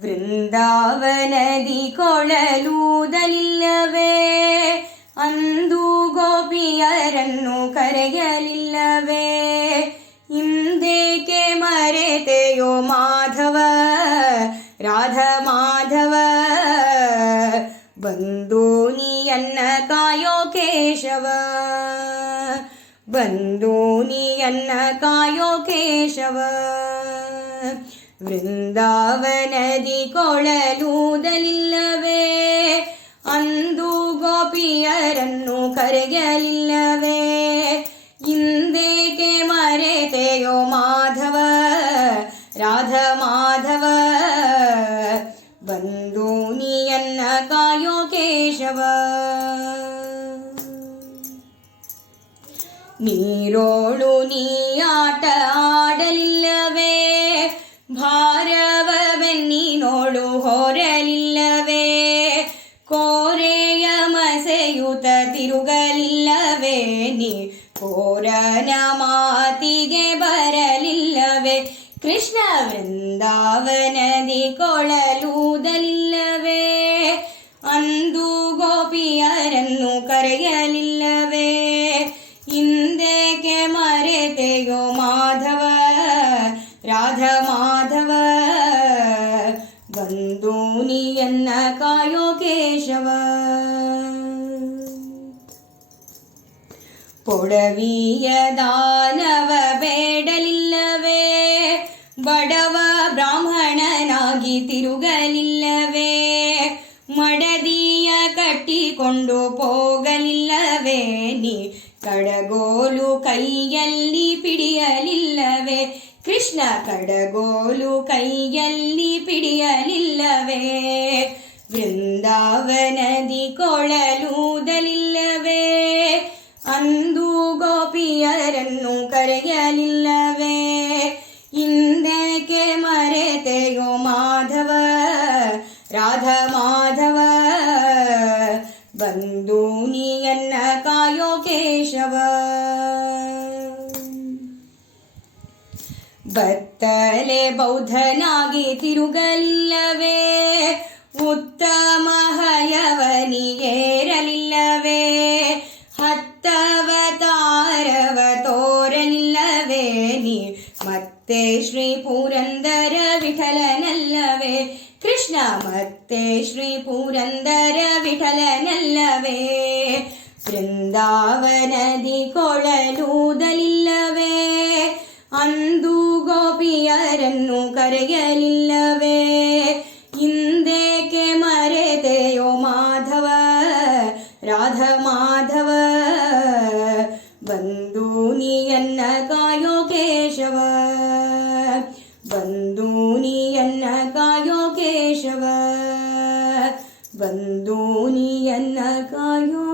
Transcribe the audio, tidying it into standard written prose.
ವೃಂದಾವನದಿ ಕೊಳಲೂದಲಿಲ್ಲವೇ, ಅಂದು ಗೋಪಿಯರನ್ನು ಕರೆಯಲಿಲ್ಲವೇ, ಇಂದೇಕೆ ಮರೆತೆಯೋ ಮಾಧವ ರಾಧ ಮಾಧವ, ಬಂದು ನೀಯನ್ನ ಕಾಯೋ ಕೇಶವ, ಬಂದು ನೀಯನ್ನ ಕಾಯೋ ಕೇಶವ. ವೃಂದಾವನದಿ ಕೊಳಲೂದಲಿಲ್ಲವೇ, ಅಂದು ಗೋಪಿಯರನ್ನು ಕರೆಯಲಿಲ್ಲವೇ, ಇಂದೇಕೆ ಮರೆತೆಯೋ ಮಾಧವ ರಾಧ ಮಾಧವ, ಬಂದು ನೀಯನ್ನ ಕಾಯೋ ಕೇಶವ. ನೀರೋಳು ನೀ ಆಟ ಆಡಲಿಲ್ಲವೇ, ಭಾರವ ಬೆನ್ನಿನೋಳು ಹೊರಲಿಲ್ಲವೇ, ಕೋರೆಯ ಮಸೆಯುತ ತಿರುಗಲಿಲ್ಲವೇ, ನೀ ಕೋರನ ಮಾತಿಗೆ ಬರಲಿಲ್ಲವೇ, ಕೃಷ್ಣ ವೃಂದಾವನದಿ ಕೊಳಲೂದಲಿಲ್ಲವೇ, ಅಂದು ಗೋಪಿಯರನ್ನು ಕರೆಯಲಿಲ್ಲವೇ, ಇಂದೇಕೆ ಮರೆತೆಯೋ ಮಾಧವ ರಾಧ ಮಾಧವ, ಬಂದು ನೀಯನ್ನ ಕಾಯೋ ಕೇಶವ. ಪೊಡವಿಯ ದಾನವ ಬೇಡಲಿಲ್ಲವೇ, ಬಡವ ಬ್ರಾಹ್ಮಣನಾಗಿ ತಿರುಗಲಿಲ್ಲವೇ, ಮಡದಿಯ ಕಟ್ಟಿಕೊಂಡು ಹೋಗಲಿಲ್ಲವೇ, ನೀ ಕಡಗೋಲು ಕೈಯಲ್ಲಿ ಪಿಡಿಯಲಿಲ್ಲವೇ, ಕೃಷ್ಣ ಕಡಗೋಲು ಕೈಯಲ್ಲಿ ಪಿಡಿಯಲಿಲ್ಲವೇ, ವೃಂದಾವನದಿ ಕೊಳಲೂದಲಿಲ್ಲವೇ, ಅಂದು ಗೋಪಿಯರನ್ನು ಕರೆಯಲಿಲ್ಲವೇ, ಇಂದೇಕೆ ಮರೆತೆಯೋ ಮಾಧವ ರಾಧ ಮಾಧವ, ಬಂದು ನೀಯನ್ನ ಕಾಯೋ ಕೇಶವ. ಬತ್ತಲೆ ಬೌದ್ಧನಾಗಿ ತಿರುಗಲಿಲ್ಲವೇ, ಉತ್ತಮ ಹಯವನಿಗೇರಲಿಲ್ಲವೇ, ಹತ್ತವತಾರವ ತೋರಲಿಲ್ಲವೇ, ನೀ ಮತ್ತೆ ಶ್ರೀ ಪುರಂದರ ವಿಠಲನಲ್ಲವೇ, ಕೃಷ್ಣ ಮತ್ತೆ ಶ್ರೀ ಪುರಂದರ ವಿಠಲನಲ್ಲವೇ, ವೃಂದಾವನದಿ ಕೊಳಲೂದಲಿಲ್ಲವೇ, ಅಂದು ಗೋಪಿಯರನ್ನು ಕರೆಯಲಿಲ್ಲವೇ, ಇಂದೇಕೆ ಮರೆತೆಯೋ ಮಾಧವ ರಾಧ ಮಾಧವ, ಬಂದು ನೀಯನ್ನ ಕಾಯೋ ಕೇಶವ, ಬಂದು ನೀಯನ್ನ ಕಾಯೋ ಕೇಶವ, ಬಂದು ನೀಯನ್ನ ಕಾಯೋ